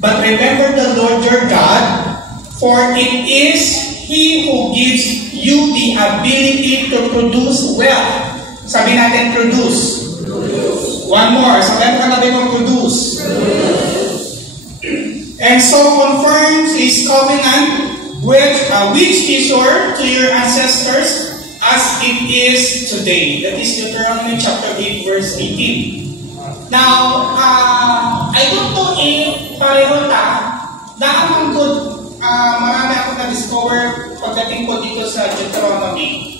But remember the Lord your God, for it is He who gives you the ability to produce wealth. Sabi natin, produce. One more. Sabi mo, produce. And so confirms His covenant which He swore to your ancestors as it is today. That is Deuteronomy chapter 8 verse 18. Now, I don't know if pareho ang good, marami akong na-discover pagdating ko dito sa Deuteronomy.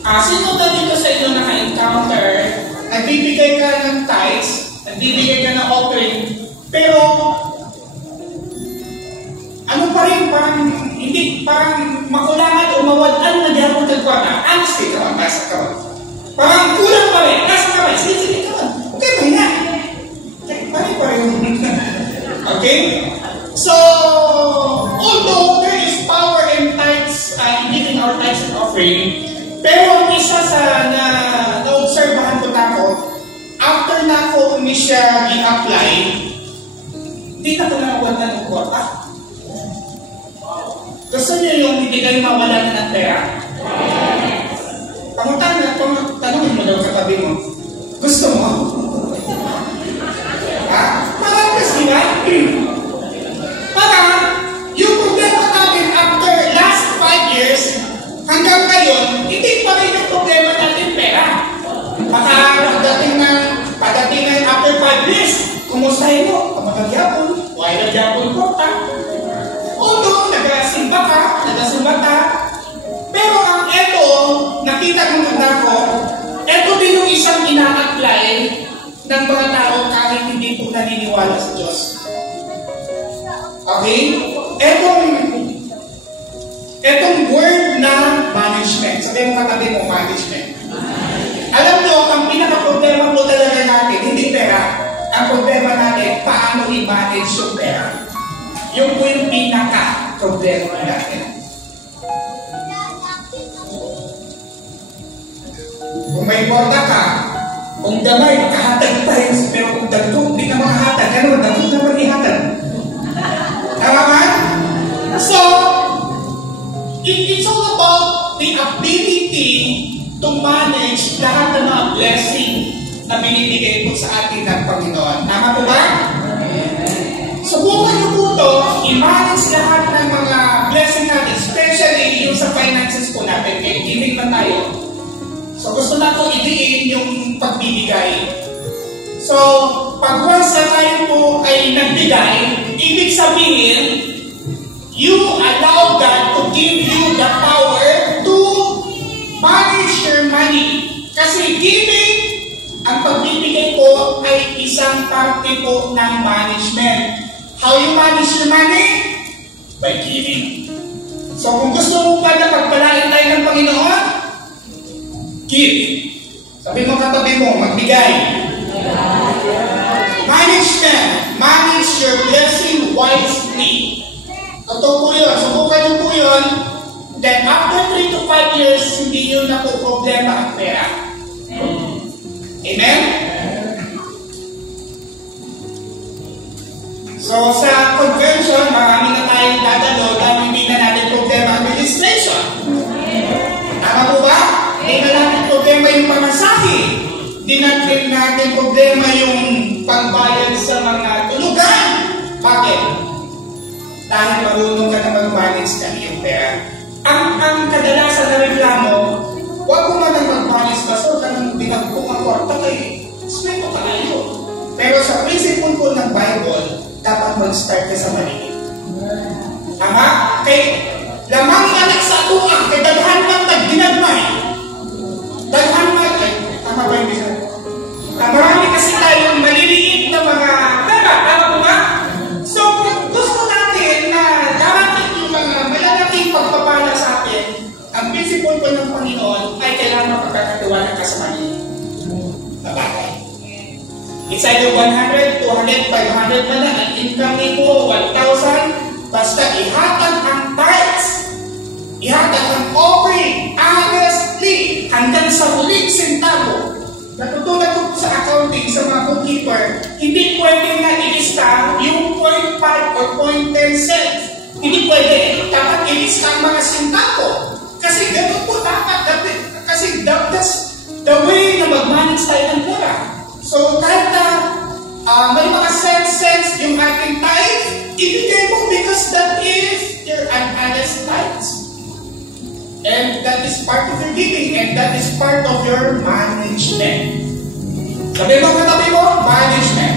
Sino na dito sa inyo naka-encounter, nagbibigay ka ng tithes, nagbibigay ka ng offering, pero ano pa rin, parang makulangan o mawalan na gano'n nagkwana. Honestly, kawan, nasa kawan. Parang kulang pa rin, nasa kawan. Sige, kawan. Okay, may na. Pa rin. Okay? So, although there is power in tithes, giving our tithes and offering, pero isa sa na-observahan ko tako, after na ko hindi siya i-apply, hindi na ko nawalan ng kwota. Gusto niyo yung hindi kayo mawala na ng pera? Tanungin mo daw katabi mo. Gusto mo? Parang kasi nga, parang yung problema natin after last 5 years, hanggang ngayon, hindi pa rin yung problema natin pera. Pagdating na after 5 years, kumustahin mo? Kamagagyapon, why nagyapon ko ta? Although, nagasimba ka, pero ang eto, nakita ko ko, eto din yung isang ina-apply ng mga tao kahit hindi po naniniwala sa Diyos. Okay? Etong word na management. Sabihin mo katabi mo, management. Alam nyo, ang pinaka-problema po talaga natin, hindi pera. Ang problema natin, paano i-manage yung pera. Yung po yung pinaka-problema natin. Kung may borda ka, kung damay, makahatag pa rin. Pero kung dagtong, hindi na makahatag. Ano, dagtong na pag-ihatag. Tama ba? So, it's all about the ability to manage lahat ng mga blessing na binibigay po sa atin ng Panginoon. Tama po ba? Subukan niyo po ito, i-manage lahat ng mga blessing natin, especially yung sa finances po natin. Kaya giving na tayo. So gusto na po idiin yung pagbibigay. So, pag once na tayo po ay nagbigay, ibig sabihin, you allow God to give you the power to manage your money. Kasi giving, ang pagbibigay po ay isang parte po ng management. How you manage your money? By giving. So kung gusto mo pa na pagpalain tayo ng Panginoon, give. Sabi mo katabi mo, magbigay. Management. Manage your blessing wisely. Totoo po yun. Subukan nyo po yun. Then after 3 to 5 years, hindi nyo na po problema ang pera. Amen? So sa convention, marami na tayong dadalo dahil hindi na natin problema ang registration. Tama po ba? Hindi na natin problema yung pamasahe. Hindi natin problema yung pagbayad sa mga tulugan. Bakit? Dahil marunong ka na mag-manage ng iyong pera. Ang kadalasan na reklamo, huwag mo man ang mag-manage ka, so kanang binagpong ang kwarta kayo. Spento ka na yun. Pero sa principle po ng Bible, dapat mag-start ka sa maliit. Tama? Kay lamang anak sa tuang, kay daghan man nagdinagmay. Daghan man, tama ba yung bisa? Marami kasi tayong maliliit na mga pera, tama po ba? So, gusto natin na darating yung mga malalaking pagpapala sa atin, ang principle po ng Panginoon ay kailangan mapagkakatiwanan ka sa maliit na bagay. It's either 100, 200, 500 man na. Ang income nito, 1,000. Basta ihatag ang tithes. Ihatag ang offering. Honestly. Hanggang sa huling sentavo. Natutulad ko sa accounting, sa mga bookkeeper, hindi pwede na ilista yung 0.5 o inis ka ang mga sinta ko. Kasi ganun po dapat. Kasi that's the way na mag-manage tayo ng pera. So kahit na may mga sense yung ating tithe, ibigay mo because that is your honest tithes. And that is part of your giving, and that is part of your management. Sabi mo katabi mo, management.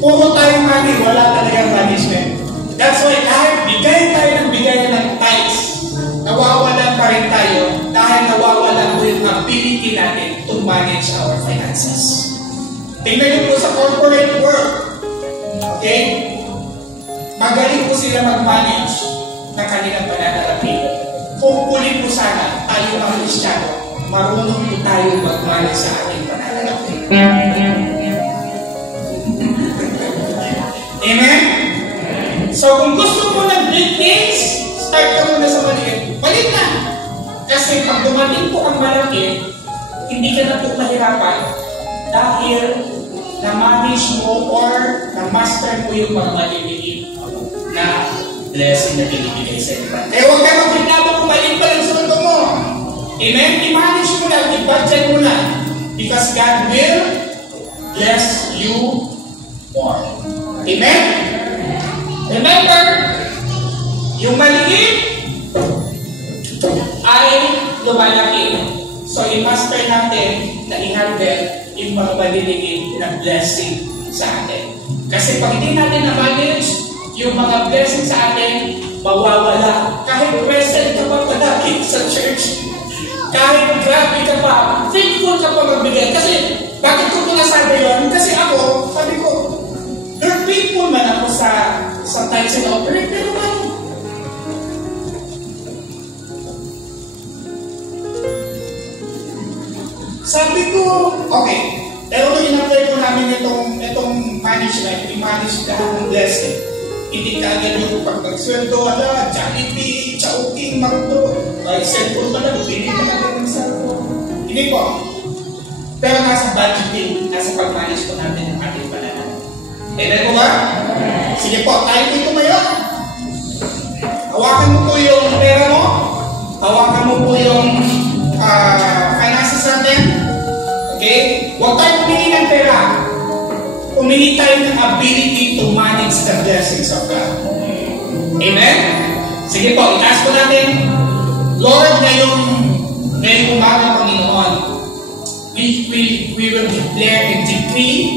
Puro tayong money, wala talagang management. That's why kahit bigay tayo ng tithes, nawawalan pa rin tayo dahil nawawalan po yung ability natin to manage our finances. Tingnan niyo po sa corporate world. Okay? Magaling po sila mag-manage ng kanilang pananalapi. Kung po sana tayo mga Kristiyano, marunong po tayo mag-manage sa ating pananalapi. Amen? So kung gusto mo ng big things, start ka muna sa maliit. Maliit na. Kasi pag dumating po ang malaki, hindi ka na po mahirapan dahil na-manage mo or na-master mo yung mga maliliit na blessing na binibigay sa iba. Eh huwag ka magreklamo kung maliit pa lang sundo mo. Amen? I-manage mo lang, i-budget mo lang. Because God will bless you more. Amen? Remember, yung maliit ay lumalaki. So, i-master natin na i-handle yung mga maliliit na blessing sa atin. Kasi pag hindi natin na-manage yung mga blessing sa atin, mawawala. Kahit present ka pa palagi sa church, kahit grabe ka pa, faithful ka pa magbigay. Kasi, bakit ko po nasabi yun? Kasi ako, sabi ko, faithful man ako sa tithes and offering, pero man, sabi ko, okay, pero nung in-apply ko namin itong management, i-manage lahat ng blessing. Hindi ka agad yung pag mag-sweldo, Jollibee, Chowking, Magdo, cellphone ka lang, pili ka lang ng cellphone. Hindi po. Pero nasa budgeting, nasa pag-manage ko natin ang ating pananaw. Amen po ba? Sige po, tayo po tumayo. Hawakan mo po yung pera mo. Hawakan mo po yung finances natin. Okay? Huwag tayo humingi ng pera. Humingi tayo ng ability to manage the blessings of God. Amen? Sige po, itaas po natin. Lord, ngayong umaga, Panginoon, we will declare and decree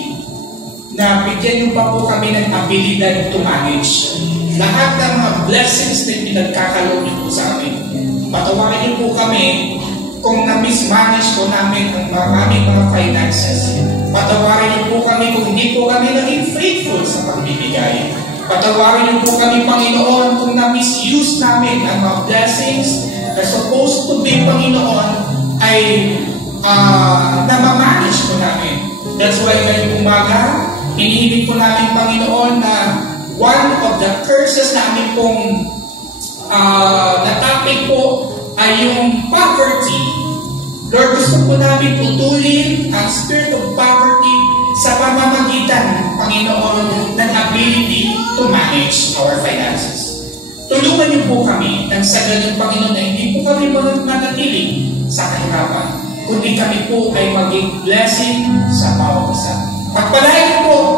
na bigyan niyo pa po kami ng abilidad to manage lahat ng mga blessings na pinagkakaloon niyo po sa amin. Patawarin niyo po kami kung na-mismanage po namin ang aming mga finances. Patawarin niyo po kami kung hindi po kami naging faithful sa pagbibigay. Patawarin niyo po kami, Panginoon, kung na-misuse namin ang mga blessings na supposed to be, Panginoon, ay na-manage po namin. That's why ngayong umaga, hinihiling po namin, Panginoon, na one of the curses na amin pong na-topic po ay yung poverty. Lord, gusto po namin putulin ang spirit of poverty sa pamamagitan, Panginoon, ng ability to manage our finances. Tulungan niyo po kami nang sa ganun, Panginoon, na hindi po kami manatili sa kahirapan, kundi kami po ay maging blessing sa bawat isa. Pagpalain po